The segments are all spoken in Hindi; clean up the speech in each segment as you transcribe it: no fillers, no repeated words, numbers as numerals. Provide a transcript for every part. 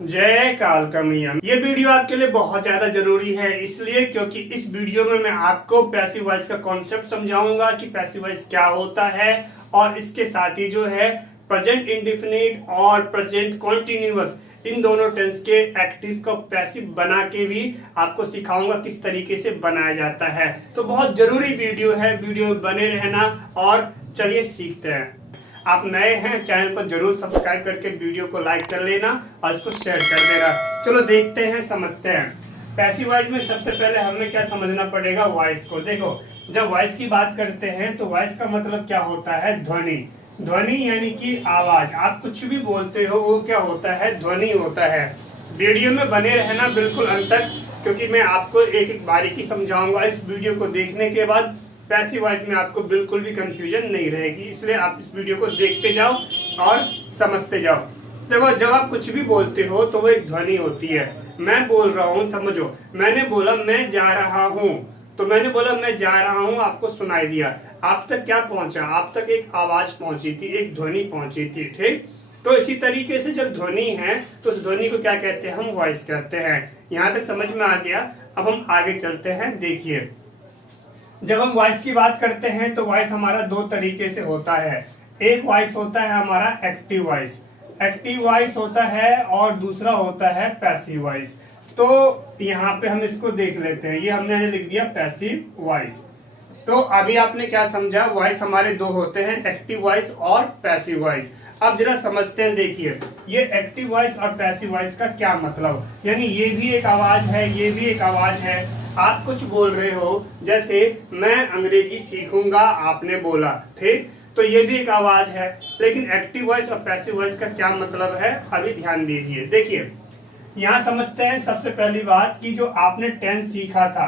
जय काल का मियां। ये वीडियो आपके लिए बहुत ज्यादा जरूरी है, इसलिए क्योंकि इस वीडियो में मैं आपको पैसिव वॉइस का कॉन्सेप्ट समझाऊंगा कि पैसिव वॉइस क्या होता है, और इसके साथ ही जो है प्रेजेंट इंडेफिनिट और प्रेजेंट कॉन्टिन्यूअस इन दोनों टेंस के एक्टिव को पैसिव बना के भी आपको सिखाऊंगा किस तरीके से बनाया जाता है। तो बहुत जरूरी वीडियो है, वीडियो बने रहना और चलिए सीखते हैं। आप नए हैं, चैनल को जरूर सब्सक्राइब करके वीडियो को लाइक कर लेना और इसको शेयर कर देना। चलो देखते हैं, समझते हैं। पैसिव वॉइस में सबसे पहले हमें क्या समझना पड़ेगा, वॉइस को। देखो, जब वॉइस की बात करते हैं तो वॉइस का मतलब क्या होता है, ध्वनि। ध्वनि यानी कि आवाज। आप कुछ भी बोलते हो वो क्या होता है, ध्वनि होता है। वीडियो में बने रहना बिल्कुल अंत तक, क्योंकि मैं आपको एक एक बारीकी समझाऊंगा। इस वीडियो को देखने के बाद पैसिव वॉइस में आपको बिल्कुल भी कंफ्यूजन नहीं रहेगी, इसलिए आप इस वीडियो को देखते जाओ और समझते जाओ। देखो, जब आप कुछ भी बोलते हो तो वो एक ध्वनि होती है। मैं बोल रहा हूँ, समझो, मैंने बोला मैं जा रहा हूँ, तो मैंने बोला मैं जा रहा हूँ, आपको सुनाई दिया। आप तक क्या पहुंचा, आप तक एक आवाज पहुंची थी, एक ध्वनि पहुंची थी, ठीक। तो इसी तरीके से जब ध्वनि है तो उस ध्वनि को क्या कहते हैं, हम वॉइस कहते हैं। यहाँ तक समझ में आ गया। अब हम आगे चलते हैं। देखिए, जब हम वॉइस की बात करते हैं तो वॉइस हमारा दो तरीके से होता है। एक वॉइस होता है हमारा एक्टिव वॉइस, एक्टिव वॉइस होता है, और दूसरा होता है पैसिव वॉइस। तो यहाँ पे हम इसको देख लेते हैं। ये हमने लिख दिया पैसिव वॉइस। तो अभी आपने क्या समझा, वॉइस हमारे दो होते हैं, एक्टिव वॉइस और पैसिव वॉइस। अब जरा समझते हैं। देखिए, ये एक्टिव वॉइस और पैसिव वॉइस का क्या मतलब, यानी ये भी एक आवाज है, ये भी एक आवाज है। आप कुछ बोल रहे हो, जैसे मैं अंग्रेजी सीखूंगा, आपने बोला, ठीक, तो ये भी एक आवाज है। लेकिन एक्टिव वॉइस और पैसिव वॉइस का क्या मतलब है, अभी ध्यान दीजिए। देखिए, यहाँ समझते हैं सबसे पहली बात कि जो आपने टेंस सीखा था,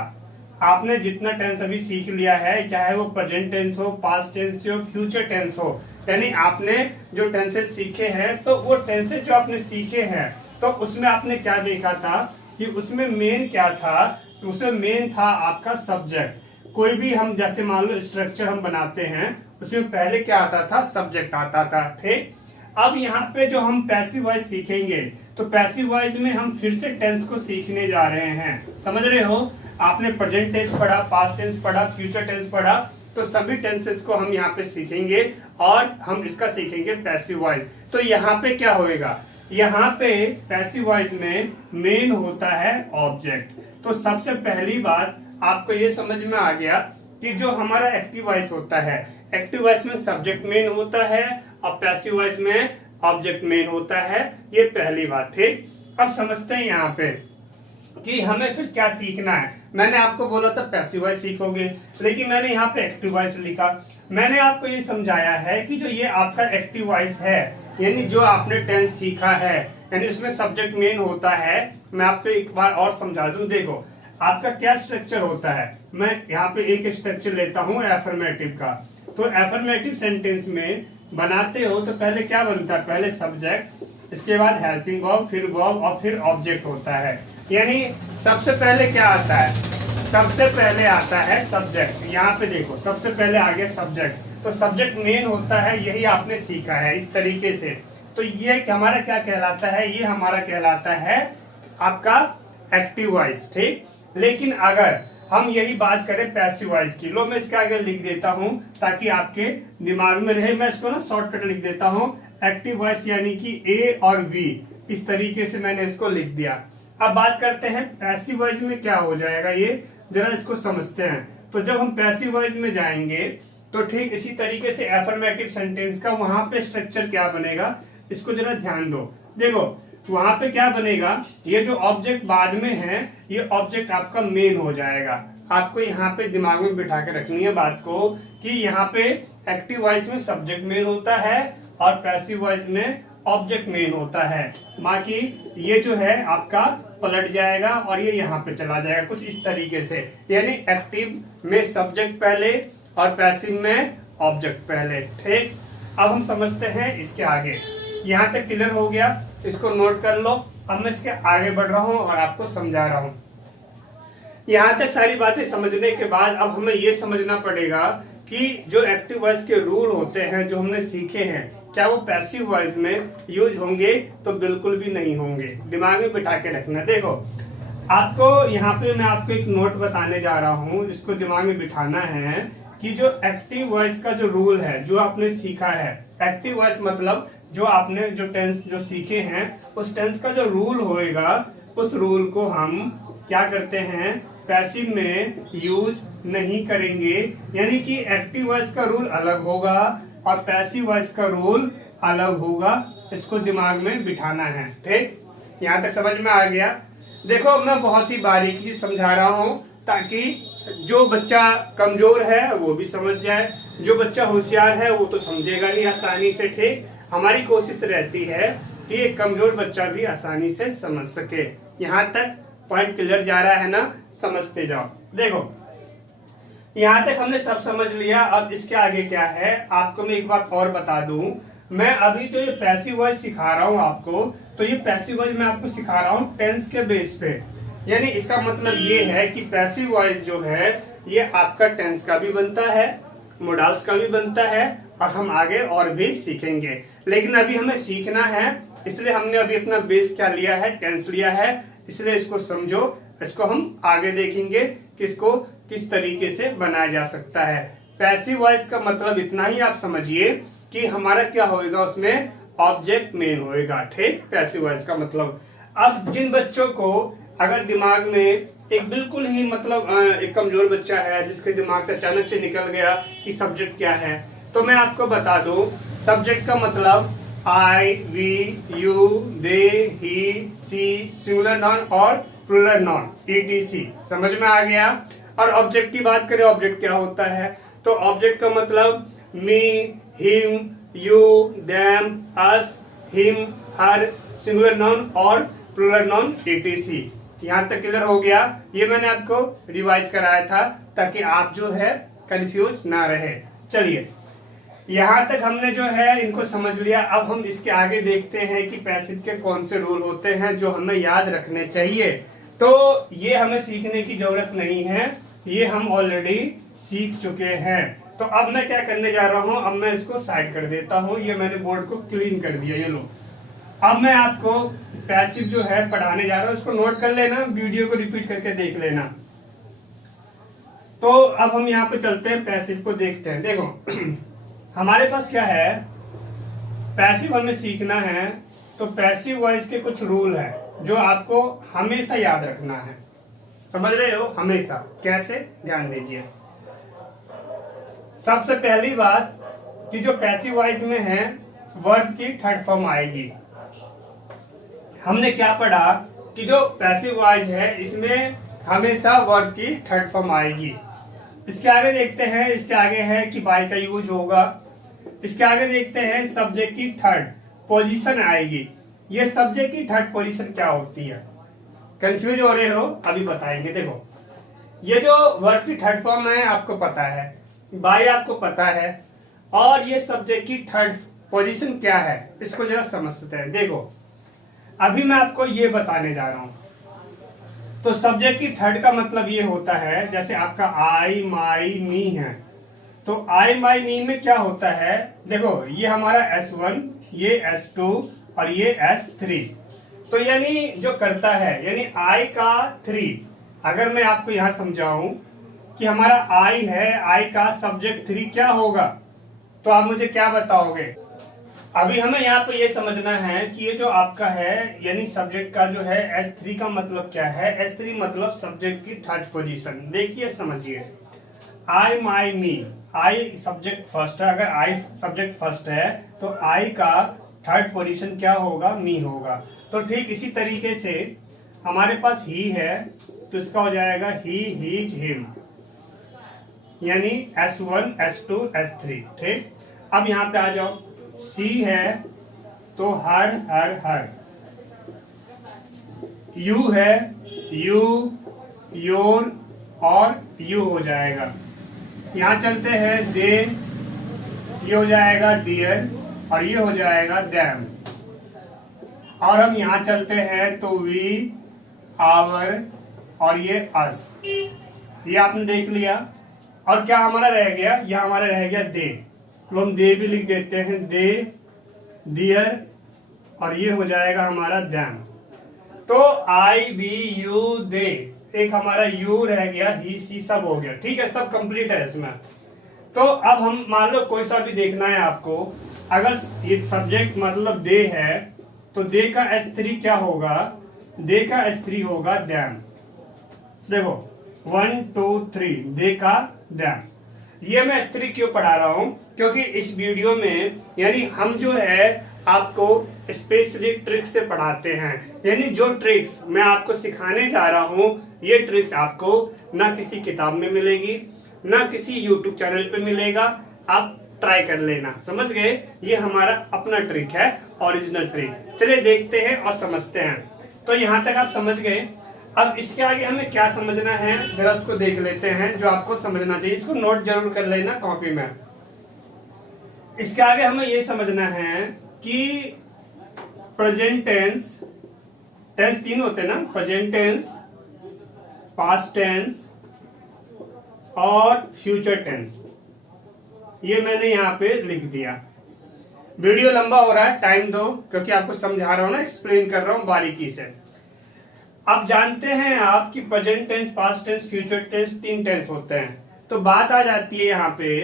आपने जितना टेंस अभी सीख लिया है, चाहे वो प्रेजेंट टेंस हो, पास्ट टेंस हो, फ्यूचर टेंस हो, यानी आपने जो टेंसेस सीखे हैं, तो वो टेंसेस जो आपने सीखे हैं, तो उसमें आपने क्या देखा था कि उसमें मेन क्या था, उसमें मेन था आपका सब्जेक्ट। कोई भी हम जैसे मान लो स्ट्रक्चर हम बनाते हैं, उसमें पहले क्या आता था, सब्जेक्ट आता था, ठीक। अब यहाँ पे जो हम पैसिव वॉइस सीखेंगे, तो पैसिव वॉइस में हम फिर से टेंस को सीखने जा रहे हैं। समझ रहे हो, आपने प्रेजेंट टेंस पढ़ा, पास्ट टेंस पढ़ा, फ्यूचर टेंस पढ़ा, तो सभी टेंसेस को हम यहाँ पे सीखेंगे और हम इसका सीखेंगे पैसिव वॉइस। तो यहाँ पे क्या होएगा, यहाँ पे पैसिव वॉइस में मेन होता है ऑब्जेक्ट। तो सबसे पहली बात आपको ये समझ में आ गया कि जो हमारा एक्टिव वॉइस होता है, एक्टिव वॉइस में सब्जेक्ट मेन होता है और पैसिव वॉइस में ऑब्जेक्ट मेन होता है। ये पहली बात, ठीक। अब समझते हैं यहाँ पे कि हमें फिर क्या सीखना है। मैंने आपको बोला था पैसिव वॉइस सीखोगे, लेकिन मैंने यहाँ पे एक्टिव वॉइस लिखा। मैंने आपको ये समझाया है कि जो ये आपका एक्टिव वॉइस है, यानी जो आपने टेंस सीखा है, यानी उसमें सब्जेक्ट मेन होता है। मैं आपको एक बार और समझा दूं। देखो, आपका क्या स्ट्रक्चर होता है, मैं यहाँ पे एक स्ट्रक्चर लेता हूँ एफर्मेटिव का। तो एफर्मेटिव सेंटेंस में बनाते हो तो पहले क्या बनता है, पहले सब्जेक्ट, इसके बाद हेल्पिंग वर्ब, फिर वर्ब और फिर ऑब्जेक्ट होता है। यानी सबसे पहले क्या आता है, सबसे पहले आता है सब्जेक्ट। यहाँ पे देखो, सबसे पहले आ गया सब्जेक्ट, तो सब्जेक्ट मेन होता है। यही आपने सीखा है इस तरीके से। तो ये हमारा क्या कहलाता है, ये हमारा कहलाता है आपका एक्टिव वॉइस, ठीक। लेकिन अगर हम यही बात करें पैसिव वॉइस की, लो मैं इसके आगे लिख देता हूं ताकि आपके दिमाग में रहे। मैं इसको ना शॉर्टकट लिख देता हूं, एक्टिव वॉइस यानी कि ए और वी, इस तरीके से मैंने इसको लिख दिया। अब बात करते हैं पैसिव वॉइस में क्या हो जाएगा, ये जरा इसको समझते हैं। तो जब हम पैसिव वॉइस में जाएंगे तो ठीक इसी तरीके से एफर्मेटिव सेंटेंस का वहां पे स्ट्रक्चर क्या बनेगा, इसको जरा ध्यान दो। देखो, वहां पे क्या बनेगा, ये जो ऑब्जेक्ट बाद में है, ये ऑब्जेक्ट आपका मेन हो जाएगा। आपको यहाँ पे दिमाग में बिठा के रखनी है बात को कि यहाँ पे एक्टिव वॉइस में सब्जेक्ट मेन होता है और पैसिव वॉइस में ऑब्जेक्ट मेन होता है। बाकी ये जो है आपका पलट जाएगा और ये यहाँ पे चला जाएगा, कुछ इस तरीके से। यानी एक्टिव में सब्जेक्ट पहले और पैसिव में ऑब्जेक्ट पहले, ठीक। अब हम समझते हैं इसके आगे। यहाँ तक क्लियर हो गया, इसको नोट कर लो। अब मैं इसके आगे बढ़ रहा हूँ और आपको समझा रहा हूँ। यहाँ तक सारी बातें समझने के बाद अब हमें ये समझना पड़ेगा कि जो एक्टिव वॉइस के रूल होते हैं, जो हमने सीखे हैं, क्या वो पैसिव वॉइस में यूज होंगे? तो बिल्कुल भी नहीं होंगे। दिमाग में बिठा के रखना। देखो आपको यहाँ पे मैं आपको एक नोट बताने जा रहा हूँ, इसको दिमाग में बिठाना है कि जो एक्टिव वॉइस का जो रूल है, जो आपने सीखा है, एक्टिव वॉइस मतलब जो आपने जो टेंस जो सीखे हैं, उस टेंस का जो रूल होएगा, उस रूल को हम क्या करते हैं, पैसिव में यूज नहीं करेंगे। यानी कि एक्टिव वॉइस का रूल अलग होगा और पैसिव वॉइस का रूल अलग होगा। इसको दिमाग में बिठाना है। ठीक, यहाँ तक समझ में आ गया? देखो मैं बहुत ही बारीकी से समझा रहा हूँ ताकि जो बच्चा कमजोर है वो भी समझ जाए, जो बच्चा होशियार है वो तो समझेगा ही आसानी से। ठीक, हमारी कोशिश रहती है कि एक कमजोर बच्चा भी आसानी से समझ सके। यहाँ तक पॉइंट क्लियर जा रहा है ना? समझते जाओ। देखो यहाँ तक हमने सब समझ लिया। अब इसके आगे क्या है, आपको मैं एक बात और बता दूं। मैं अभी जो ये पैसिव वॉइस सिखा रहा हूँ आपको, तो ये पैसिव वॉइस मैं आपको सिखा रहा हूँ टेंस के बेस पे। यानी इसका मतलब ये है कि पैसिव वॉइस जो है ये आपका टेंस का भी बनता है, मोडाल्स का भी बनता है, और हम आगे और भी सीखेंगे। लेकिन अभी हमें सीखना है, इसलिए हमने अभी अपना बेस क्या लिया है, टेंस लिया है। इसलिए इसको समझो, इसको हम आगे देखेंगे किसको किस तरीके से बनाया जा सकता है। पैसिव वॉइस का मतलब इतना ही आप समझिए कि हमारा क्या होएगा, उसमें ऑब्जेक्ट मेन होएगा। ठीक, पैसिव वॉइस का मतलब। अब जिन बच्चों को अगर दिमाग में एक बिल्कुल ही मतलब एक कमजोर बच्चा है जिसके दिमाग से अचानक से निकल गया कि सब्जेक्ट क्या है, तो मैं आपको बता दूं सब्जेक्ट का मतलब I, we, you, they, he, she, singular noun और प्लूरल नाउन, etc। समझ में आ गया? और ऑब्जेक्ट की बात करें, ऑब्जेक्ट क्या होता है, तो ऑब्जेक्ट का मतलब me, him, you, them, us, him, her, singular noun और प्लूरल नाउन, etc। यहाँ तक क्लियर हो गया? ये मैंने आपको रिवाइज कराया था ताकि आप जो है कंफ्यूज ना रहे। चलिए यहाँ तक हमने जो है इनको समझ लिया। अब हम इसके आगे देखते हैं कि पैसिव के कौन से रूल होते हैं जो हमें याद रखने चाहिए। तो ये हमें सीखने की जरूरत नहीं है, ये हम ऑलरेडी सीख चुके हैं। तो अब मैं क्या करने जा रहा हूँ, अब मैं इसको साइड कर देता हूँ। ये मैंने बोर्ड को क्लीन कर दिया, ये लो। अब मैं आपको पैसिव जो है पढ़ाने जा रहा हूँ, इसको नोट कर लेना, वीडियो को रिपीट करके देख लेना। तो अब हम यहाँ पे चलते हैं, पैसिव को देखते हैं। देखो हमारे पास क्या है, पैसिव हमें सीखना है, तो पैसिव वॉइस के कुछ रूल है जो आपको हमेशा याद रखना है। समझ रहे हो? हमेशा। कैसे? ध्यान दीजिए। सबसे पहली बात कि जो पैसिव वॉइस में है वर्ब की थर्ड फॉर्म आएगी। हमने क्या पढ़ा कि जो पैसिव वॉइस है इसमें हमेशा वर्ब की थर्ड फॉर्म आएगी। इसके आगे देखते हैं, इसके आगे है कि बाय का यूज होगा। इसके आगे देखते हैं सब्जेक्ट की थर्ड पोजीशन आएगी। ये सब्जेक्ट की थर्ड पोजीशन क्या होती है? कंफ्यूज हो रहे हो? अभी बताएंगे। देखो ये जो वर्ब की थर्ड फॉर्म है आपको पता है, बाय आपको पता है, और ये सब्जेक्ट की थर्ड पोजीशन क्या है इसको जरा समझते हैं। देखो अभी मैं आपको ये बताने जा रहा हूं। तो सब्जेक्ट की थर्ड का मतलब ये होता है, जैसे आपका आई, माई, मी है, तो आई, माई, मी में क्या होता है, देखो ये हमारा S1, ये S2 और ये S3। तो यानी जो करता है, यानी आई का 3, अगर मैं आपको यहां समझाऊं कि हमारा आई है, आई का सब्जेक्ट 3 क्या होगा, तो आप मुझे क्या बताओगे? अभी हमें यहाँ पे ये समझना है कि ये जो आपका है यानी सब्जेक्ट का जो है S3 का मतलब क्या है। S3 मतलब सब्जेक्ट की थर्ड पोजीशन। देखिए समझिए, आई, माई, मी, आई सब्जेक्ट फर्स्ट है, अगर आई सब्जेक्ट फर्स्ट है तो आई का थर्ड पोजीशन क्या होगा? मी होगा। तो ठीक इसी तरीके से हमारे पास ही है तो इसका हो जाएगा ही, हीज, हिम, यानी S1, S2, S3। ठीक, अब यहाँ पे आ जाओ। सी है तो हर, हर, हर। यू है यू, योर और यू हो जाएगा। यहाँ चलते हैं दे, ये हो जाएगा दियर और ये हो जाएगा दैम। और हम यहाँ चलते हैं तो वी, आवर और ये अस। ये आपने देख लिया। और क्या हमारा रह गया? यह हमारा रह गया दे, तो हम दे भी लिख देते हैं, दे दियर, और ये हो जाएगा हमारा देम। तो आई बी यू दे, एक हमारा यू रह गया, ही सी सब हो गया, ठीक है, सब कंप्लीट है इसमें। तो अब हम मान लो कोई सा भी देखना है आपको, अगर ये सब्जेक्ट मतलब दे है तो दे का S3 क्या होगा, दे का S3 होगा देम। देखो 1 2 3 दे का देम। ये मैं S3 क्यों पढ़ा रहा हूं, क्योंकि इस वीडियो में यानी हम जो है आपको स्पेशली ट्रिक्स से पढ़ाते हैं, यानी जो ट्रिक्स मैं आपको सिखाने जा रहा हूं ये ट्रिक्स आपको ना किसी किताब में मिलेगी ना किसी यूट्यूब चैनल पे मिलेगा, आप ट्राई कर लेना, समझ गए। ये हमारा अपना ट्रिक है, ओरिजिनल ट्रिक। चलिए देखते हैं और समझते हैं। तो यहाँ तक आप समझ गए। अब इसके आगे हमें क्या समझना है जरा उसको देख लेते हैं, जो आपको समझना चाहिए। इसको नोट जरूर कर लेना कॉपी में। इसके आगे हमें ये समझना है कि प्रेजेंट टेंस, टेंस तीन होते हैं ना, प्रेजेंट टेंस, पास्ट टेंस और फ्यूचर टेंस। ये मैंने यहाँ पे लिख दिया। वीडियो लंबा हो रहा है, टाइम दो, क्योंकि आपको समझा रहा हूं ना, एक्सप्लेन कर रहा हूं बारीकी से। अब जानते हैं आप कि present tense, past tense, future tense, तीन टेंस होते हैं। तो बात आ जाती है यहाँ पे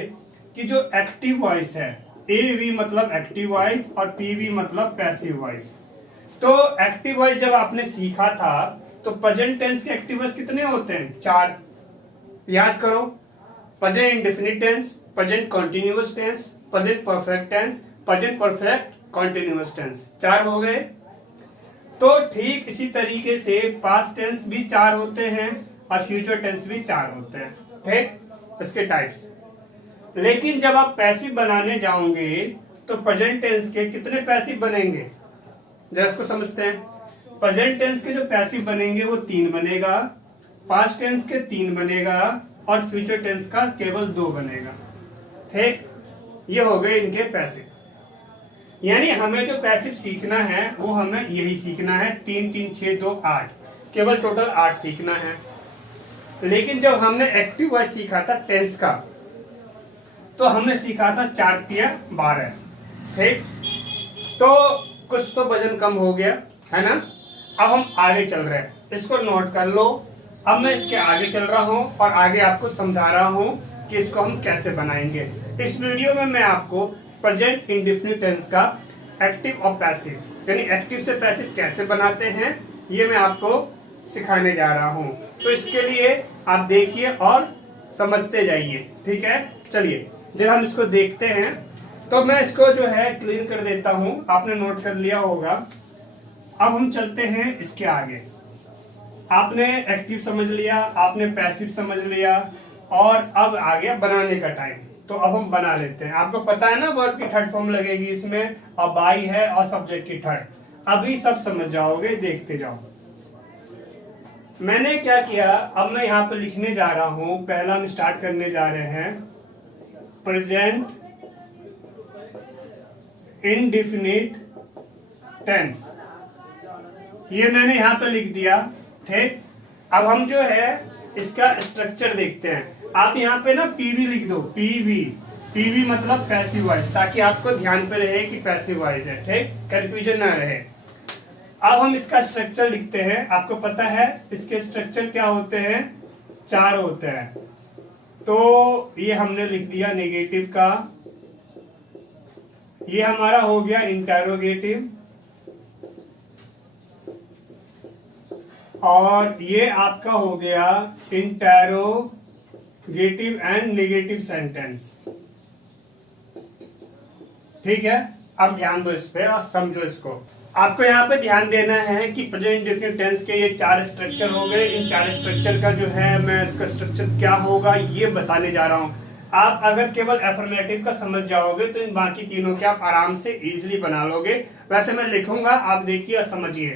कि जो एक्टिव वॉइस है, AV मतलब एक्टिव वॉइस और PV मतलब पैसिव वॉइस। तो एक्टिव वॉइस जब आपने सीखा था तो प्रेजेंट टेंस के एक्टिव वॉइस कितने होते हैं, 4। याद करो, present indefinite tense, present continuous tense, present perfect tense, present perfect continuous tense, 4 हो गए। तो ठीक इसी तरीके से पास्ट टेंस भी 4 होते हैं और फ्यूचर टेंस भी 4 होते हैं, ठीक, इसके टाइप्स। लेकिन जब आप पैसिव बनाने जाओगे तो प्रेजेंट टेंस के कितने पैसिव बनेंगे, जरा इसको समझते हैं। प्रेजेंट टेंस के जो पैसिव बनेंगे वो 3 बनेगा, पास्ट टेंस के 3 बनेगा और फ्यूचर टेंस का केवल 2 बनेगा, ठीक। ये हो गए इनके पैसिव। यानी हमें जो पैसिव सीखना है वो हमें यही सीखना है, 3 3 6 2 8, केवल टोटल 8 सीखना है। लेकिन जब हमने एक्टिव वॉइस सीखा था टेंस का, तो हमने सीखा था 4 3 12, ठीक। तो कुछ तो वजन कम हो गया है ना। अब हम आगे चल रहे हैं, इसको नोट कर लो। अब मैं इसके आगे चल रहा हूं और आगे आपको समझा रहा हूं कि इसको हम कैसे बनाएंगे। इस वीडियो में मैं आपको प्रेजेंट इंडेफिनिट टेंस का एक्टिव और पैसिव, यानी एक्टिव से पैसिव कैसे बनाते हैं, ये मैं आपको सिखाने जा रहा हूं। तो इसके लिए आप देखिए और समझते जाइए, ठीक है। चलिए जब हम इसको देखते हैं तो मैं इसको जो है क्लीन कर देता हूं, आपने नोट कर लिया होगा। अब हम चलते हैं इसके आगे। आपने एक्टिव समझ लिया, आपने पैसिव समझ लिया, और अब आ गया बनाने का टाइम। तो अब हम बना लेते हैं। आपको पता है ना वर्ब की थर्ड फॉर्म लगेगी इसमें, और बाई है और सब्जेक्ट की थर्ड। अभी सब समझ जाओगे, देखते जाओ। मैंने क्या किया, अब मैं यहाँ पे लिखने जा रहा हूं। पहला हम स्टार्ट करने जा रहे हैं प्रेजेंट इंडेफिनिट टेंस। ये मैंने यहाँ पे लिख दिया, ठीक। अब हम जो है इसका स्ट्रक्चर देखते हैं। आप यहाँ पे ना PV लिख दो, PV मतलब पैसिव वॉइस, ताकि आपको ध्यान पे रहे कि पैसिव वॉइस है, ठीक, कंफ्यूजन ना रहे। अब हम इसका स्ट्रक्चर लिखते हैं। आपको पता है इसके स्ट्रक्चर क्या होते हैं, 4 होते हैं। तो ये हमने लिख दिया नेगेटिव का, ये हमारा हो गया इंटेरोगेटिव, और ये आपका हो गया इंटेरोगेटिव एंड नेगेटिव सेंटेंस, ठीक है। अब ध्यान दो इस पे और समझो इसको। आपको यहाँ पे ध्यान देना है कि प्रेजेंट इंडेफिनिट टेंस के ये 4 स्ट्रक्चर हो गए। इन 4 स्ट्रक्चर का जो है मैं इसका स्ट्रक्चर क्या होगा ये बताने जा रहा हूँ। आप अगर केवल एफर्मेटिव का समझ जाओगे तो इन बाकी तीनों के आप आराम से इजीली बना लोगे। वैसे मैं लिखूंगा, आप देखिए और समझिए।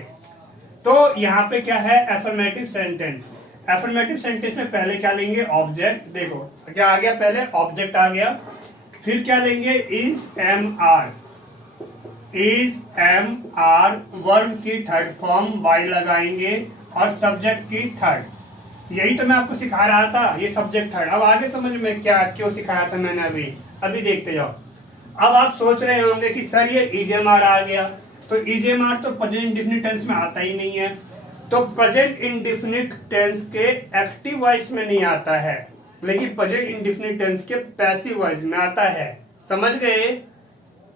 तो यहाँ पे क्या है, एफर्मेटिव सेंटेंस। एफर्मेटिव सेंटेंस में पहले क्या लेंगे, ऑब्जेक्ट। देखो क्या आ गया, पहले ऑब्जेक्ट आ गया, फिर क्या लेंगे, इज एम आर, वर्ब की थर्ड फॉर्म वाई लगाएंगे, और सब्जेक्ट की थर्ड। यही तो मैं आपको सिखा रहा था, ये सब्जेक्ट थर्ड। अब आगे समझ में क्या क्यों सिखाया था मैंने, अभी देखते जाओ। अब आप सोच रहे होंगे कि सर ये इजेएमआर आ गया, तो इजेएमआर तो प्रेजेंट इंडेफिनिट टेंस में आता ही नहीं है, तो प्रेजेंट इंडेफिनिट टेंस के एक्टिव वॉइस में नहीं आता है, लेकिन प्रेजेंट इंडेफिनिट टेंस के पैसिव वॉइस में आता है। समझ गए?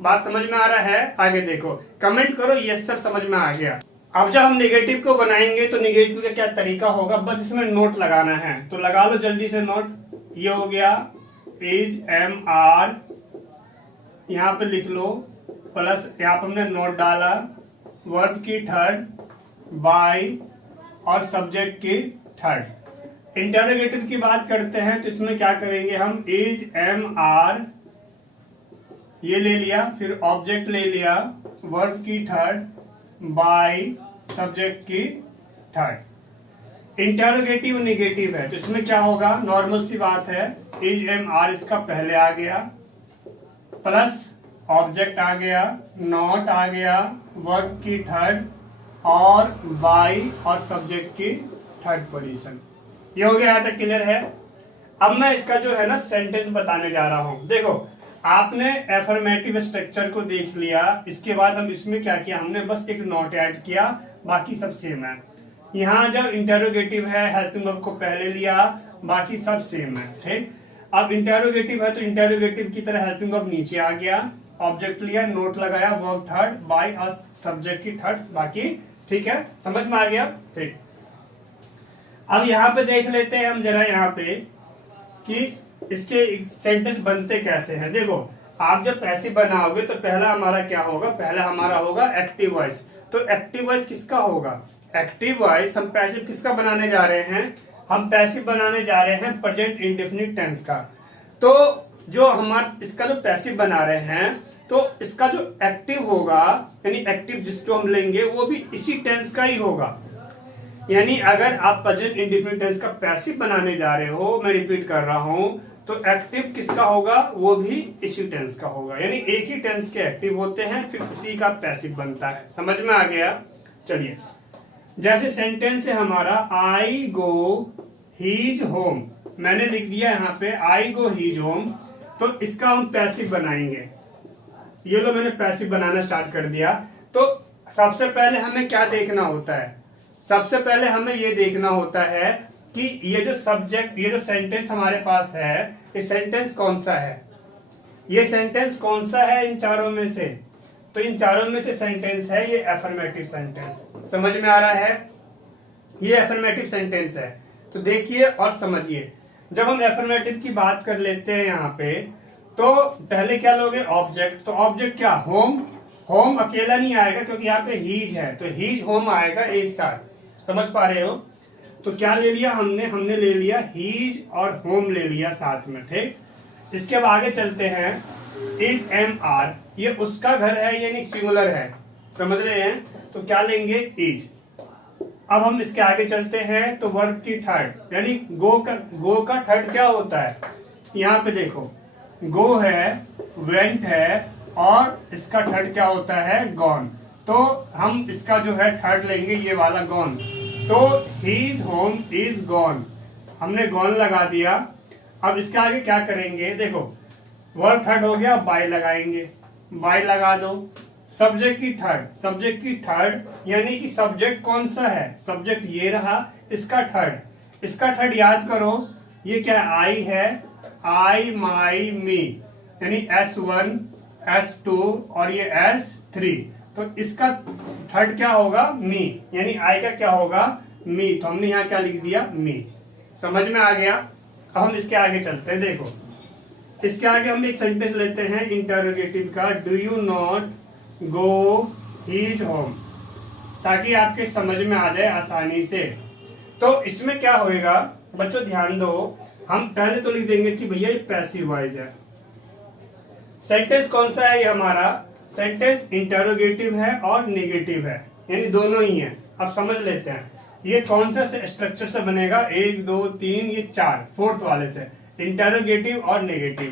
बात समझ में आ रहा है? आगे देखो, कमेंट करो यस सर समझ में आ गया। अब जब हम नेगेटिव को बनाएंगे तो नेगेटिव का क्या तरीका होगा, बस इसमें नोट लगाना है, तो लगा लो जल्दी से नोट। ये हो गया इज एम आर, यहाँ पे लिख लो, प्लस यहाँ पे हमने नोट डाला, वर्ब की थर्ड, बाय और सब्जेक्ट की थर्ड। इंटरोगेटिव की बात करते हैं तो इसमें क्या करेंगे हम, इज एम आर ये ले लिया, फिर ऑब्जेक्ट ले लिया, वर्ब की थर्ड, बाय सब्जेक्ट की थर्ड। इंटरोगेटिव नेगेटिव है तो इसमें क्या होगा, नॉर्मल सी बात है, इज एम आर इसका पहले आ गया, प्लस ऑब्जेक्ट आ गया, नॉट आ गया, वर्ब की थर्ड और बाय और सब्जेक्ट की थर्ड पोजीशन। ये हो गया, यहाँ तक क्लियर है। अब मैं इसका जो है ना सेंटेंस बताने जा रहा हूं। देखो आपने एफर्मेटिव स्ट्रक्चर को देख लिया, इसके बाद हम इसमें क्या किया, हमने बस एक नॉट ऐड किया, बाकी सब सेम है। यहाँ जब इंटरोगेटिव है हेल्पिंग वर्ब को पहले लिया, बाकी सब सेम है। ठीक, अब इंटरोगेटिव है तो इंटरोगेटिव की तरह हेल्पिंग वर्ब नीचे आ गया, ऑब्जेक्ट लिया, नोट लगाया, वर्ब थर्ड, बाय और सब्जेक्ट की थर्ड, बाकी ठीक है, समझ में आ गया। ठीक, अब यहाँ पे देख लेते हैं हम जरा यहाँ पे कि इसके सेंटेंस बनते कैसे हैं। देखो आप जब पैसिव बनाओगे तो पहला हमारा क्या होगा, पहला हमारा होगा एक्टिव वॉइस। तो एक्टिव वॉइस किसका होगा, एक्टिव वॉइस हम पैसिव किसका बनाने जा रहे हैं, हम पैसिव बनाने जा रहे हैं प्रेजेंट इंडेफिनिट टेंस का। तो जो हमारा इसका जो पैसिव बना रहे हैं तो इसका जो एक्टिव होगा, यानी एक्टिव जिसको हम लेंगे वो भी इसी टेंस का ही होगा। यानी अगर आप प्रेजेंट इंडेफिनिट टेंस का पैसिव बनाने जा रहे हो, मैं रिपीट कर रहा हूं, तो एक्टिव किसका होगा, वो भी इसी टेंस का होगा। यानी एक ही टेंस के एक्टिव होते हैं, फिर उसी का पैसिव बनता है। समझ में आ गया? चलिए, जैसे सेंटेंस है हमारा, आई गो हीज होम, मैंने लिख दिया यहाँ पे आई गो हीज होम, तो इसका हम पैसिव बनाएंगे। ये लो मैंने पैसिव बनाना स्टार्ट कर दिया। तो सबसे पहले हमें क्या देखना होता है, सबसे पहले हमें ये देखना होता है कि ये जो सब्जेक्ट, ये जो सेंटेंस हमारे पास है, ये सेंटेंस कौन सा है, ये सेंटेंस कौन सा है इन चारों में से, तो इन चारों में से सेंटेंस है ये एफर्मेटिव सेंटेंस। समझ में आ रहा है? ये एफर्मेटिव सेंटेंस है, तो देखिए और समझिए। जब हम एफर्मेटिव की बात कर लेते हैं यहाँ पे, तो पहले क्या लोगे, ऑब्जेक्ट। तो ऑब्जेक्ट क्या, होम। होम अकेला नहीं आएगा क्योंकि यहाँ पे हीज है, तो हीज होम आएगा एक साथ। समझ पा रहे हो? तो क्या ले लिया हमने ले लिया हीज और होम ले लिया साथ में। ठीक, इसके अब आगे चलते हैं, इज एम आर, ये उसका घर है यानी सिंगुलर है, समझ रहे हैं, तो क्या लेंगे, इज। अब हम इसके आगे चलते हैं, तो वर्ब की थर्ड, यानी गो का थर्ड क्या होता है, यहाँ पे देखो गो है, वेंट है और इसका थर्ड क्या होता है, गॉन। तो हम इसका जो है थर्ड लेंगे, ये वाला गॉन। तो हीज होम इज गॉन, हमने गॉन लगा दिया। अब इसके आगे क्या करेंगे, देखो वर्ब थर्ड हो गया, बाय लगाएंगे, बाय लगा दो। सब्जेक्ट की थर्ड, सब्जेक्ट की थर्ड यानी कि सब्जेक्ट कौन सा है, सब्जेक्ट ये रहा, इसका थर्ड, इसका थर्ड याद करो, ये क्या है, आई है, आई माई मी, यानी S1 S2 और ये S3, तो इसका थर्ड क्या होगा, मी, यानी आई का क्या होगा, मी। तो हमने यहाँ क्या लिख दिया, मी। समझ में आ गया? अब हम इसके आगे चलते हैं। देखो इसके आगे हम एक सेंटेंस लेते हैं इंटरोगेटिव का, do you not go his home, ताकि आपके समझ में आ जाए आसानी से। तो इसमें क्या होएगा बच्चों, ध्यान दो, हम पहले तो लिख देंगे कि भैया ये पैसिव वॉइस है। सेंटेंस कौन सा है, ये हमारा सेंटेंस इंटरोगेटिव है और नेगेटिव है, यानी दोनों ही है। अब समझ लेते हैं ये कौन सा स्ट्रक्चर से बनेगा, 1 2 3 ये 4, फोर्थ वाले से, इंटरोगेटिव और नेगेटिव।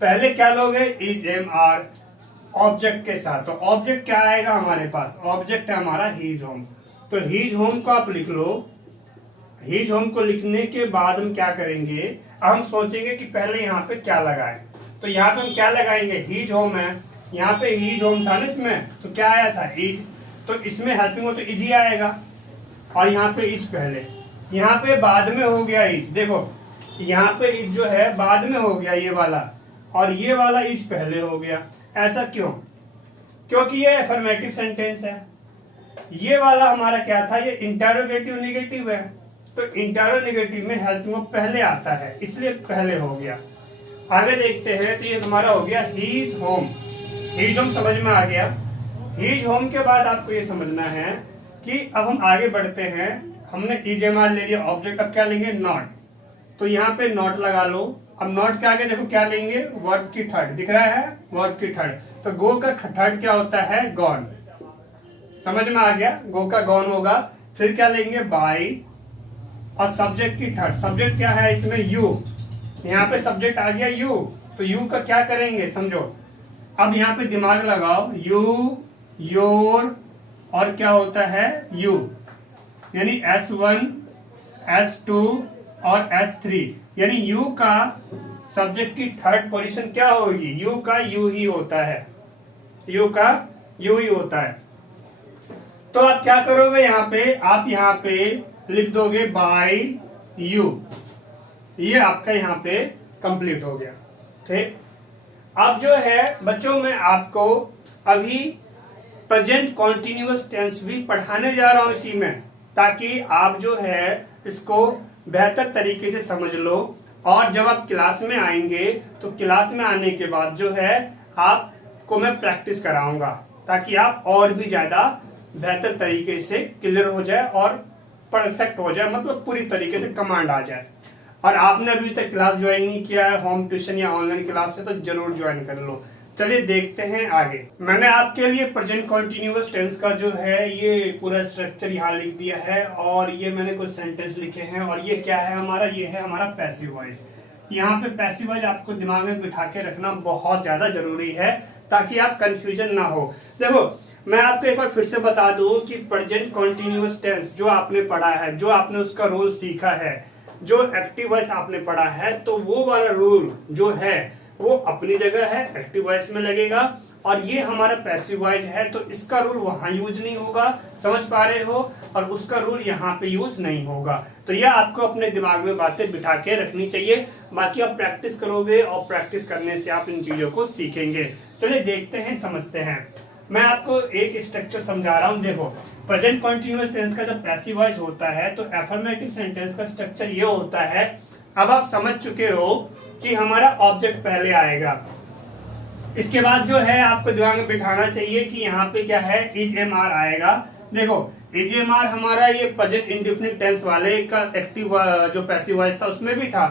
पहले क्या लोगे, इज एम आर ऑब्जेक्ट के साथ, तो ऑब्जेक्ट क्या आएगा हमारे पास, ऑब्जेक्ट है हमारा हीज होम। तो हीज होम को आप लिख लो। हीज होम को लिखने के बाद हम क्या करेंगे, हम सोचेंगे कि पहले यहाँ पे क्या लगाएं। तो तो यहाँ पे हम क्या लगाएंगे, हीज होम है, यहाँ पे हीज होम था ना इसमें, तो क्या आया था इज, तो इसमें हेल्पिंग हो तो इज ही आएगा, और यहाँ पे इज पहले, यहाँ पे बाद में हो गया इज, देखो यहाँ पे इज जो है बाद में हो गया ये वाला, और ये वाला इज पहले हो गया। ऐसा क्यों? क्योंकि ये अफर्मेटिव सेंटेंस है। ये वाला हमारा क्या था, ये इंटेरोगेटिव नेगेटिव है, तो इंटेरोगेटिव में हेल्पिंग वर्ब पहले आता है, इसलिए पहले हो गया। आगे देखते हैं, तो ये हमारा हो गया हीज होम। हीज होम समझ में आ गया। हीज होम के बाद आपको ये समझना है कि अब हम आगे बढ़ते हैं। हमने इजेमार ले लिया ऑब्जेक्ट, अब क्या लेंगे, नॉट। तो यहाँ पे नॉट लगा लो। अब नॉट के आगे देखो क्या लेंगे, वर्ब की थर्ड, दिख रहा है वर्ब की थर्ड, तो गो का थर्ड क्या होता है, गॉन। समझ में आ गया, गो का गॉन होगा। फिर क्या लेंगे, बाय, और सब्जेक्ट की थर्ड, सब्जेक्ट क्या है इसमें, यू। यहाँ पे सब्जेक्ट आ गया यू, तो यू का क्या करेंगे समझो। अब यहाँ पे दिमाग लगाओ, यू, योर, और क्या होता है यू, यानी S1, S2 और S3, यानी यू का सब्जेक्ट की थर्ड पोजीशन क्या होगी, यू का यू ही होता है, यू का यू ही होता है। तो आप क्या करोगे, आप यहाँ पे लिख दोगे बाय यू, ये आपका यहाँ पे कंप्लीट हो गया। ठीक, अब जो है बच्चों मैं आपको अभी प्रेजेंट कॉन्टिन्यूअस टेंस भी पढ़ाने जा रहा हूं इसी में, ताकि आप जो है इसको बेहतर तरीके से समझ लो, और जब आप क्लास में आएंगे तो क्लास में आने के बाद जो है आपको मैं प्रैक्टिस कराऊंगा, ताकि आप और भी ज्यादा बेहतर तरीके से क्लियर हो जाए और परफेक्ट हो जाए, मतलब पूरी तरीके से कमांड आ जाए। और आपने अभी तक क्लास ज्वाइन नहीं किया है होम ट्यूशन या ऑनलाइन क्लास से, तो जरूर ज्वाइन कर लो। चलिए देखते हैं आगे। मैंने आपके लिए प्रेजेंट कॉन्टिन्यूअस टेंस का जो है ये पूरा स्ट्रक्चर यहाँ लिख दिया है, और ये मैंने कुछ सेंटेंस लिखे हैं, और ये क्या है हमारा, ये है हमारा पैसिव वॉइस। यहाँ पे पैसिव वॉइस आपको दिमाग में बिठा के रखना बहुत ज्यादा जरूरी है, ताकि आप कंफ्यूजन ना हो। देखो मैं आपको एक बार फिर से बता दूं कि प्रेजेंट कॉन्टिन्यूअस टेंस जो आपने पढ़ा है, जो आपने उसका रूल सीखा है, जो एक्टिव वॉइस आपने पढ़ा है, तो वो वाला रूल जो है वो अपनी जगह है, एक्टिव वॉइस में लगेगा, और ये हमारा पैसिव वॉइस है, तो इसका रूल वहां यूज नहीं होगा, समझ पा रहे हो, और उसका रूल यहाँ पे यूज नहीं होगा। तो यह आपको अपने दिमाग में बातें बिठा के रखनी चाहिए। बाकी आप प्रैक्टिस करोगे, और प्रैक्टिस करने से आप इन चीजों को सीखेंगे। चलिए देखते हैं, समझते हैं। मैं आपको एक स्ट्रक्चर समझा रहा हूँ। देखो प्रेजेंट कॉन्टिन्यूअस टेंस का जब पैसिव वॉइस होता है तो अफर्मेटिव सेंटेंस का स्ट्रक्चर ये होता है। अब आप समझ चुके हो कि हमारा ऑब्जेक्ट पहले आएगा, इसके बाद जो है आपको दिमाग में बिठाना चाहिए कि यहाँ पे क्या है, इज एम आर आएगा। देखो इज एम आर हमारा ये प्रेजेंट इंडेफिनिट टेंस वाले का एक्टिव जो पैसिव वॉइस था उसमें भी था,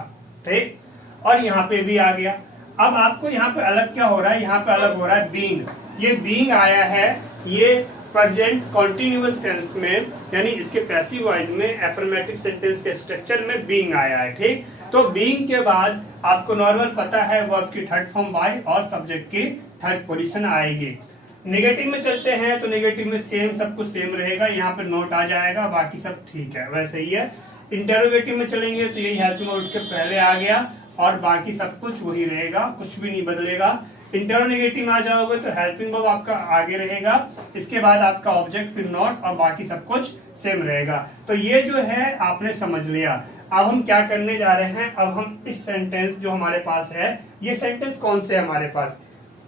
ठीक, और यहाँ पे भी आ गया। अब आपको यहाँ पे अलग क्या हो रहा है, यहाँ पे अलग हो रहा है बीइंग। ये बीइंग आया है, ये प्रेजेंट कॉन्टिन्यूअस टेंस में, यानी इसके पैसिव वॉइस में अफर्मेटिव सेंटेंस के स्ट्रक्चर में बीइंग आया है, ठीक। तो बीइंग के बाद आपको नॉर्मल पता है वर्ब की थर्ड फॉर्म बाय और सब्जेक्ट की थर्ड पोजीशन आएगी। नेगेटिव में चलते हैं तो नेगेटिव में सेम, सब कुछ सेम रहेगा, यहाँ पे नोट आ जाएगा, बाकी सब ठीक है वैसे ही है। इंटरोगेटिव में चलेंगे तो यही हेल्पिंग वर्ब के पहले आ गया, और बाकी सब कुछ वही रहेगा, कुछ भी नहीं बदलेगा। इंटरोगेटिव में आ जाओगे तो हेल्पिंग वर्ब आपका आगे रहेगा, इसके बाद आपका ऑब्जेक्ट, फिर नॉट, और बाकी सब कुछ सेम रहेगा। तो ये जो है आपने समझ लिया। अब हम क्या करने जा रहे हैं, अब हम इस सेंटेंस जो हमारे पास है, ये सेंटेंस कौन से है हमारे पास,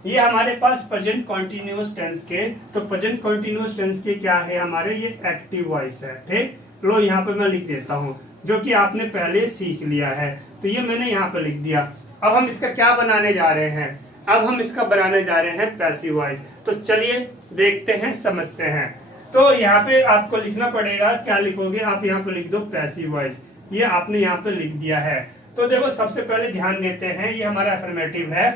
ये हमारे पास प्रेजेंट कॉन्टिन्यूअस टेंस के, तो प्रेजेंट कॉन्टिन्यूअस टेंस के क्या है हमारे, ये एक्टिव वॉइस है, ठीक। लो यहाँ पे मैं लिख देता हूँ, जो कि आपने पहले सीख लिया है, तो ये मैंने यहाँ पे लिख दिया। अब हम इसका क्या बनाने जा रहे हैं, अब हम इसका बनाने जा रहे हैं पैसिव वॉइस। तो चलिए देखते हैं, समझते हैं। तो यहाँ पे आपको लिखना पड़ेगा, क्या लिखोगे आप, यहाँ पे लिख दो पैसिव वॉइस, ये आपने यहाँ पे लिख दिया है। तो देखो सबसे पहले ध्यान देते हैं, ये हमारा अफर्मेटिव है,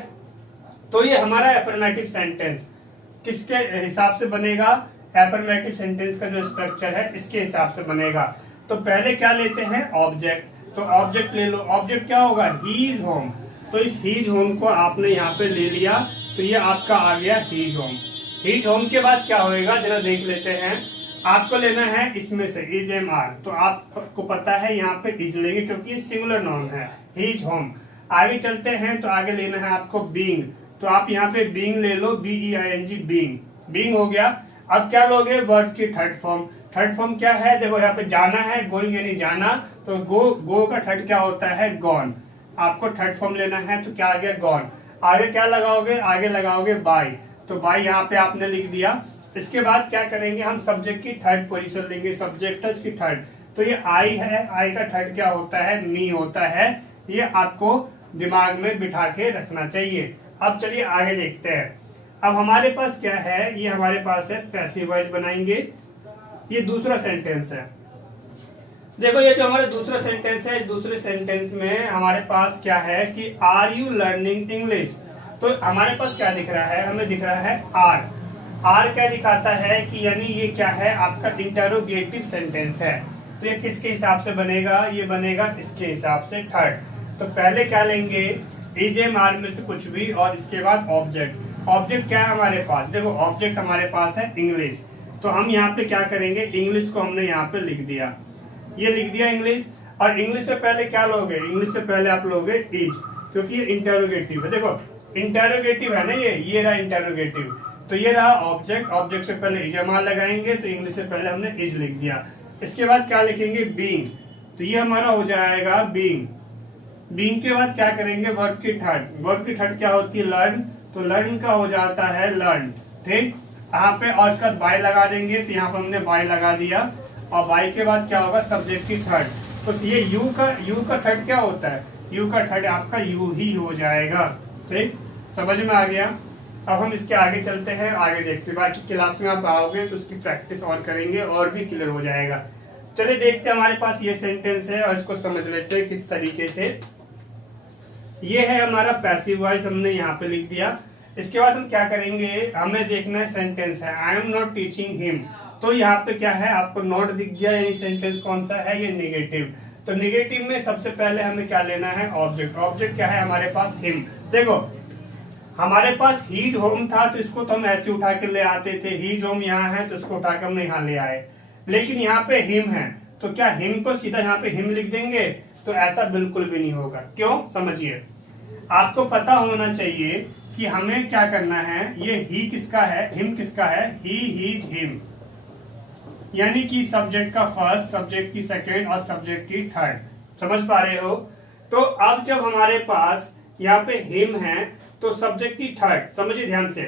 तो ये हमारा अफर्मेटिव सेंटेंस किसके हिसाब से बनेगा, अफर्मेटिव सेंटेंस का जो स्ट्रक्चर है इसके हिसाब से बनेगा। तो पहले क्या लेते हैं, ऑब्जेक्ट, तो ऑब्जेक्ट ले लो। ऑब्जेक्ट क्या होगा, हीज होम, तो इस हीज होम को आपने यहाँ पे ले लिया, तो ये आपका आ गया हीज होम। हीज होम के बाद क्या होएगा जरा देख लेते हैं। आपको लेना है इसमें से इज एम आर, तो आपको पता है यहाँ पे इज लेंगे क्योंकि ये सिंगुलर नाउन है, हीज होम। आगे चलते हैं तो आगे लेना है आपको बीइंग, तो आप यहाँ पे बीइंग ले लो, BEING बीइंग, बीइंग हो गया। अब क्या लोगे, वर्ब की थर्ड फॉर्म। थर्ड फॉर्म क्या है, देखो यहाँ पे जाना है, गोइंग यानी जाना, तो गो का थर्ड क्या होता है, गॉन। आपको थर्ड फॉर्म लेना है तो क्या आ गया, गॉन। आगे क्या लगाओगे, आगे लगाओगे बाय, तो बाय यहाँ पे आपने लिख दिया। इसके बाद क्या करेंगे, हम सब्जेक्ट की थर्ड पोजीशन लेंगे, सब्जेक्टस की थर्ड, तो ये आई है, आई का थर्ड क्या होता है, मी होता है। ये आपको दिमाग में बिठा के रखना चाहिए। अब चलिए आगे देखते हैं। अब हमारे पास क्या है, ये हमारे पास है पैसिव वॉइस बनाएंगे। ये दूसरा सेंटेंस है, देखो ये जो हमारा दूसरा सेंटेंस है, दूसरे सेंटेंस में हमारे पास क्या है कि आर यू लर्निंग इंग्लिश। तो हमारे पास क्या दिख रहा है, हमें दिख रहा है आर। आर क्या दिखाता है कि यानी ये क्या है, आपका इंटरोगेटिव सेंटेंस है। तो ये किसके हिसाब से बनेगा, ये बनेगा इसके हिसाब से थर्ड। तो पहले क्या लेंगे, इज एम आर में से कुछ भी, और इसके बाद ऑब्जेक्ट। ऑब्जेक्ट क्या है हमारे पास, देखो ऑब्जेक्ट हमारे पास है इंग्लिश, तो हम यहाँ पे क्या करेंगे, इंग्लिश को हमने यहाँ पे लिख दिया, ये लिख दिया इंग्लिश। और इंग्लिश से पहले क्या लोगे, इंग्लिश से पहले आप लोगे इज, क्योंकि ये इंटरोगेटिव है। देखो इंटरोगेटिव है ना, ये रहा इंटरोगेटिव, तो ये रहा ऑब्जेक्ट। ऑब्जेक्ट से पहले इज एम आर लगाएंगे, तो इंग्लिश से पहले हमने इज लिख दिया। इसके बाद क्या लिखेंगे, बीइंग, तो ये हमारा हो जाएगा बीइंग। बीइंग के बाद क्या करेंगे, वर्ब की थर्ड। वर्ब की थर्ड क्या होती है, लर्न, तो लर्न का हो जाता है लर्न, ठीक। यहाँ पे और इसके बाद बाय लगा देंगे, तो यहाँ पर हमने बाय लगा दिया। और बाय के बाद क्या होगा, सब्जेक्ट की थर्ड, तो ये यू का थर्ड क्या होता है, यू का थर्ड आपका यू ही हो जाएगा, ठीक। समझ में आ गया। अब हम इसके आगे चलते हैं, आगे देखते हैं, बाकी क्लास में आप आओगे तो उसकी प्रैक्टिस और करेंगे और भी क्लियर हो जाएगा। चलिए देखते हैं, हमारे पास ये सेंटेंस है और इसको समझ लेते हैं किस तरीके से। ये है हमारा पैसिव वॉइस, हमने यहाँ पे लिख दिया। इसके बाद हम क्या करेंगे, हमें देखना है सेंटेंस है I am not teaching him, तो यहाँ पे क्या है, आपको नॉट दिख गया, यानी सेंटेंस कौन सा है, ये नेगेटिव। तो नेगेटिव में सबसे पहले हमें क्या लेना है, ऑब्जेक्ट। ऑब्जेक्ट क्या है हमारे पास, हिम। देखो हमारे पास हीज होम था, तो इसको तो हम ऐसे उठा के ले आते थे, हीज होम यहाँ है तो इसको उठा के हम यहाँ ले आए। लेकिन यहाँ पे हिम है, तो क्या हिम को सीधा यहाँ पे हिम लिख देंगे, तो ऐसा बिल्कुल भी नहीं होगा। क्यों, समझिए। आपको पता होना चाहिए कि हमें क्या करना है, ये ही किसका है, हिम किसका है, ही, हीज, हिम, यानी कि सब्जेक्ट का फर्स्ट, सब्जेक्ट की सेकेंड और सब्जेक्ट की थर्ड। समझ पा रहे हो। तो अब जब हमारे पास यहाँ पे हिम है तो सब्जेक्ट की थर्ड, समझिए ध्यान से,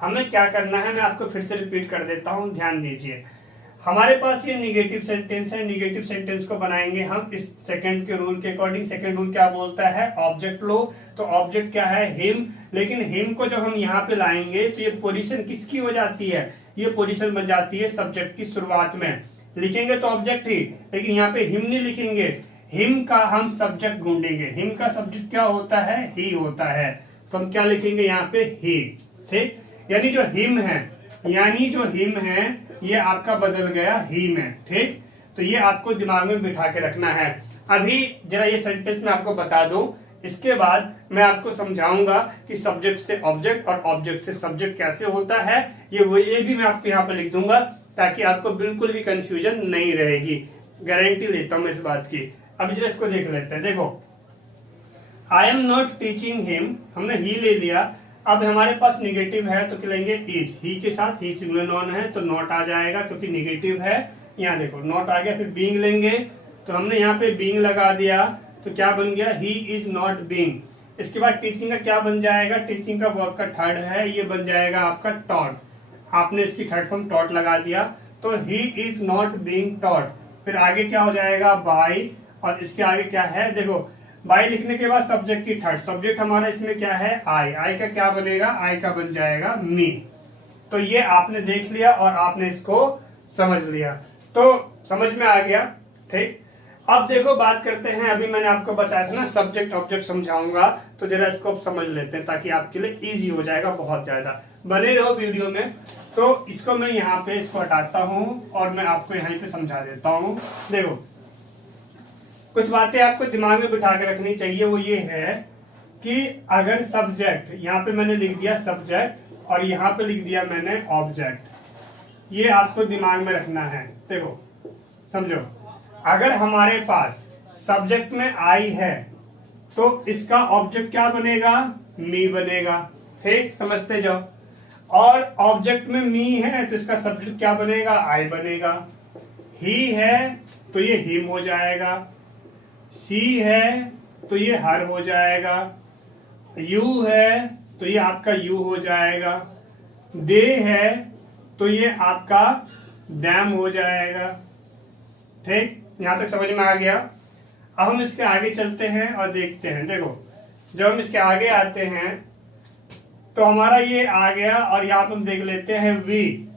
हमें क्या करना है, मैं आपको फिर से रिपीट कर देता हूं, ध्यान दीजिए। हमारे पास ये निगेटिव सेंटेंस है, निगेटिव सेंटेंस को बनाएंगे हम इस सेकंड के रूल के अकॉर्डिंग। सेकंड रूल क्या बोलता है, ऑब्जेक्ट लो, तो ऑब्जेक्ट क्या है, हिम। लेकिन हिम को जब हम यहाँ पे लाएंगे तो ये पोजीशन किसकी हो जाती है, ये पोजीशन बन जाती है सब्जेक्ट की शुरुआत में। लिखेंगे तो ऑब्जेक्ट ही, लेकिन यहाँ पे हिम नहीं लिखेंगे, हिम का हम सब्जेक्ट ढूंढेंगे। हिम का सब्जेक्ट क्या होता है, ही होता है, तो हम क्या लिखेंगे यहाँ पे, ही, ठीक। यानी जो हिम है, यानी जो हिम है ये आपका बदल गया ही में, ठीक। तो ये आपको दिमाग में बिठा के रखना है। अभी जरा ये सेंटेंस मैं आपको बता दूं, इसके बाद मैं आपको समझाऊंगा कि सब्जेक्ट से ऑब्जेक्ट और ऑब्जेक्ट से सब्जेक्ट कैसे होता है। ये भी मैं आपको यहाँ पे लिख दूंगा ताकि आपको बिल्कुल भी कंफ्यूजन नहीं रहेगी, गारंटी लेता हूं मैं इस बात की। अभी जरा इसको देख लेते हैं। देखो I am not teaching him, हमने ही ले लिया। अब हमारे पास निगेटिव है तो क्या लेंगे, इज। ही के साथ ही सिंगुलर नॉन है तो नॉट आ जाएगा क्योंकि निगेटिव है। यहाँ देखो नॉट आ गया। फिर बीइंग लेंगे तो हमने यहाँ पे बीइंग लगा दिया, तो क्या बन गया, ही इज नॉट बीइंग। इसके बाद टीचिंग का क्या बन जाएगा, टीचिंग का वर्ब का थर्ड है, ये बन जाएगा आपका टॉट। आपने इसकी थर्ड फॉर्म टॉट लगा दिया, तो he is not being taught. फिर आगे क्या हो जाएगा, बाय, और इसके आगे क्या है, देखो बाय लिखने के बाद सब्जेक्ट की थर्ड, सब्जेक्ट हमारा इसमें क्या है, आई। आई का क्या बनेगा, आई का बन जाएगा मी। तो ये आपने देख लिया और आपने इसको समझ लिया, तो समझ में आ गया, ठीक। अब देखो बात करते हैं, अभी मैंने आपको बताया था ना सब्जेक्ट ऑब्जेक्ट समझाऊंगा, तो जरा इसको अब समझ लेते हैं ताकि आपके लिए इजी हो जाएगा बहुत ज्यादा। बने रहो वीडियो में। तो इसको मैं यहाँ पे इसको हटाता हूँ और मैं आपको यहाँ पे समझा देता हूँ। देखो कुछ बातें आपको दिमाग में बिठा के रखनी चाहिए, वो ये है कि अगर सब्जेक्ट, यहाँ पे मैंने लिख दिया सब्जेक्ट और यहाँ पे लिख दिया मैंने ऑब्जेक्ट, ये आपको दिमाग में रखना है। देखो समझो, अगर हमारे पास सब्जेक्ट में आई है तो इसका ऑब्जेक्ट क्या बनेगा, मी बनेगा। ठीक, समझते जाओ। और ऑब्जेक्ट में मी है तो इसका सब्जेक्ट क्या बनेगा, आई बनेगा। ही है तो ये हिम हो जाएगा। सी है तो ये हर हो जाएगा। यू है तो ये आपका यू हो जाएगा। दे है तो ये आपका दैम हो जाएगा। ठीक, यहां तक समझ में आ गया। अब हम इसके आगे चलते हैं और देखते हैं। देखो, जब हम इसके आगे आते हैं तो हमारा ये आ गया, और यहाँ पर हम देख लेते हैं वी।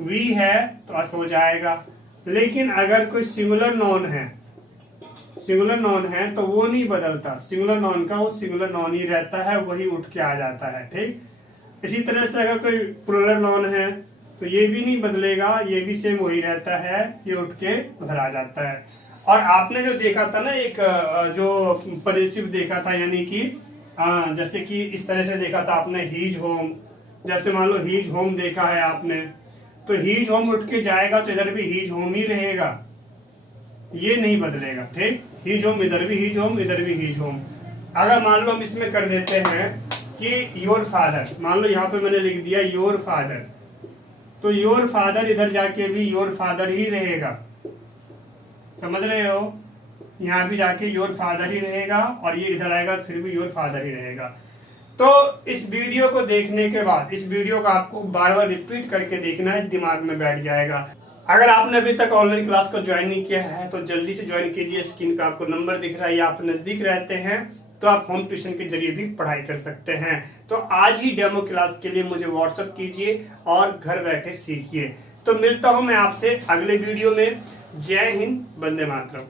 वी है तो अस हो जाएगा। लेकिन अगर कोई सिंगुलर नॉन है, सिंगुलर नॉन है तो वो नहीं बदलता। सिंगुलर नॉन का वो सिंगुलर नॉन ही रहता है, वही उठ के आ जाता है। ठीक, इसी तरह से अगर कोई प्लूरल नॉन है तो ये भी नहीं बदलेगा, ये भी सेम वही रहता है, ये उठ के उधर आ जाता है। और आपने जो देखा था ना, एक जो परेसिव देखा था, यानी कि जैसे कि इस तरह से देखा था आपने, हीज होम। जैसे मान लो हीज होम देखा है आपने, तो हीज होम उठ के जाएगा तो इधर भी हीज होम ही रहेगा, ये नहीं बदलेगा। ठीक, हीज होम, इधर भी हीज होम, इधर भी हीज होम। अगर मान लो हम इसमें कर देते हैं कि योर फादर, मान लो यहाँ पे मैंने लिख दिया योर फादर, तो योर फादर इधर जाके भी योर फादर ही रहेगा। समझ रहे हो, यहाँ भी जाके योर फादर ही रहेगा, और ये इधर आएगा फिर भी योर फादर ही रहेगा। तो इस वीडियो को देखने के बाद, इस वीडियो को आपको बार बार रिपीट करके देखना है, दिमाग में बैठ जाएगा। अगर आपने अभी तक ऑनलाइन क्लास को ज्वाइन नहीं किया है तो जल्दी से ज्वाइन कीजिए। स्क्रीन पे आपको नंबर दिख रहा है, या आप नजदीक रहते हैं तो आप होम ट्यूशन के जरिए भी पढ़ाई कर सकते हैं। तो आज ही डेमो क्लास के लिए मुझे व्हाट्सएप कीजिए और घर बैठे सीखिए। तो मिलता हूं मैं आपसे अगले वीडियो में। जय हिंद, वंदे मातरम।